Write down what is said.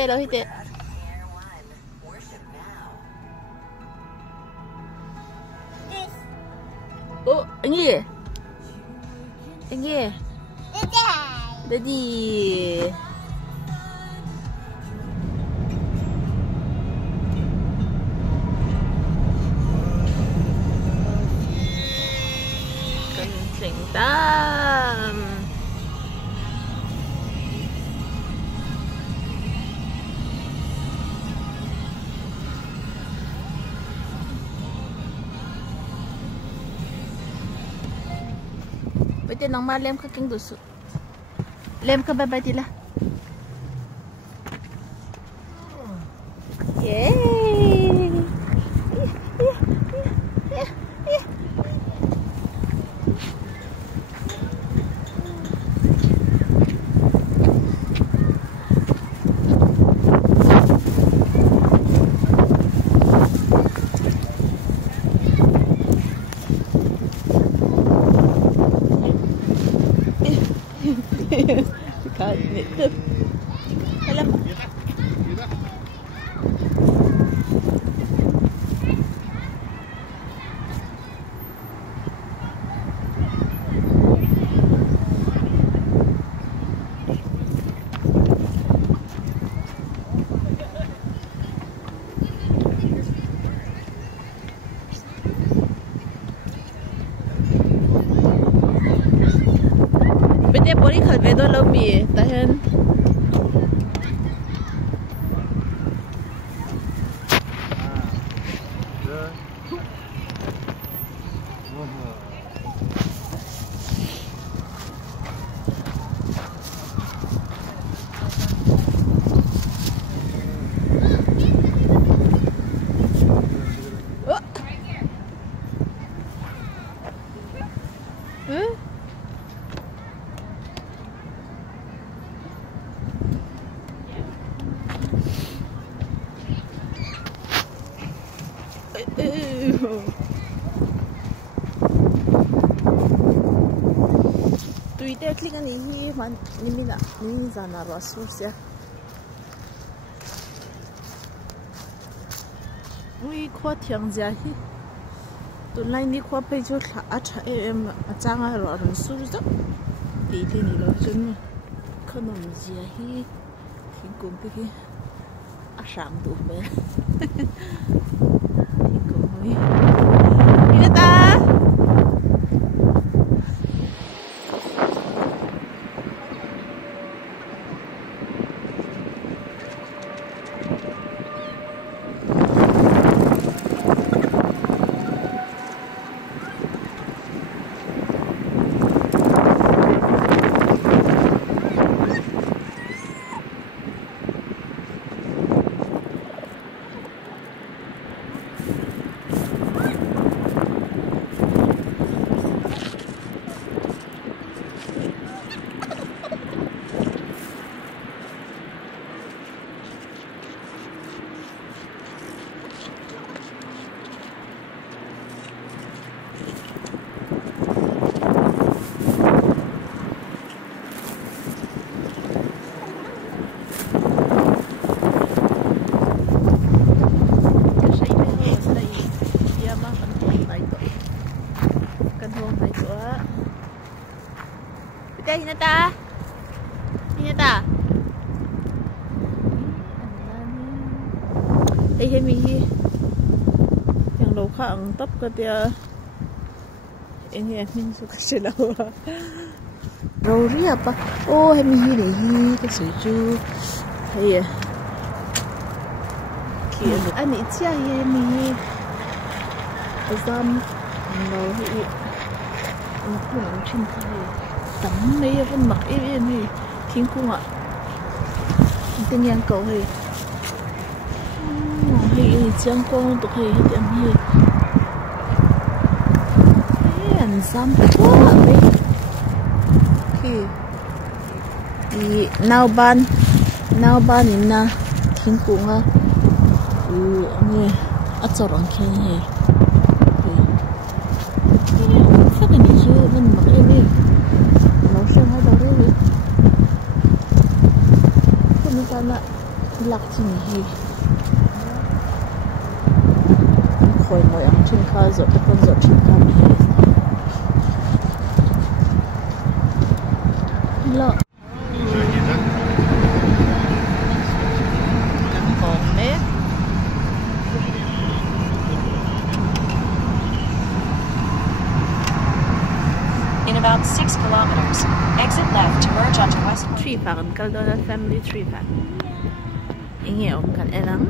tê đâu hít tê. Ô, anh gì? Anh gì? Daddy. Kencing tam. Bây giờ nóng mà lem cái kinh đủ sự. Lem cái bye đi là. Yeah. Itu. Dalam. Bete bori khalbe do lo mi tahen. Twitter klik ni hi man ni mina ni zana rasus ya. Ui khwa thiang ja hi. Tu lai ni khwa pe jo tha a tha em a changa ro ron su zo. Ti ti ni lo chun khanom ja hi. Thing kum pe hi. A sang tu me. Thing kum hi. Ina ta. Hinata. Hinata. Đây mi yang lâu khác ăn tấp cái tia anh em mình sẽ cái lâu rồi ri apa oh hay mi này cái sủi chu hay kia anh ấy chia hay mi azam lâu hay anh cũng làm chuyện gì tấm mấy phần mặc em thì thiên cung ạ tên nhang cầu thì thì chẳng con tụi thì hết em hi anh xăm quá đấy khi thì nào ban na thiên cung á nghe ắt cho rong khen hè phát cái gì chứ mình mặc em đi nó xem hết đâu đấy không biết sao nè lạc Chini hi khoi noi ang chin kha zo te pon zo chin kha mi lo còn mé In about 6 kilometers, exit left to merge onto West. Tree Farm Caldona Family Tree Farm. Inge om kan elang.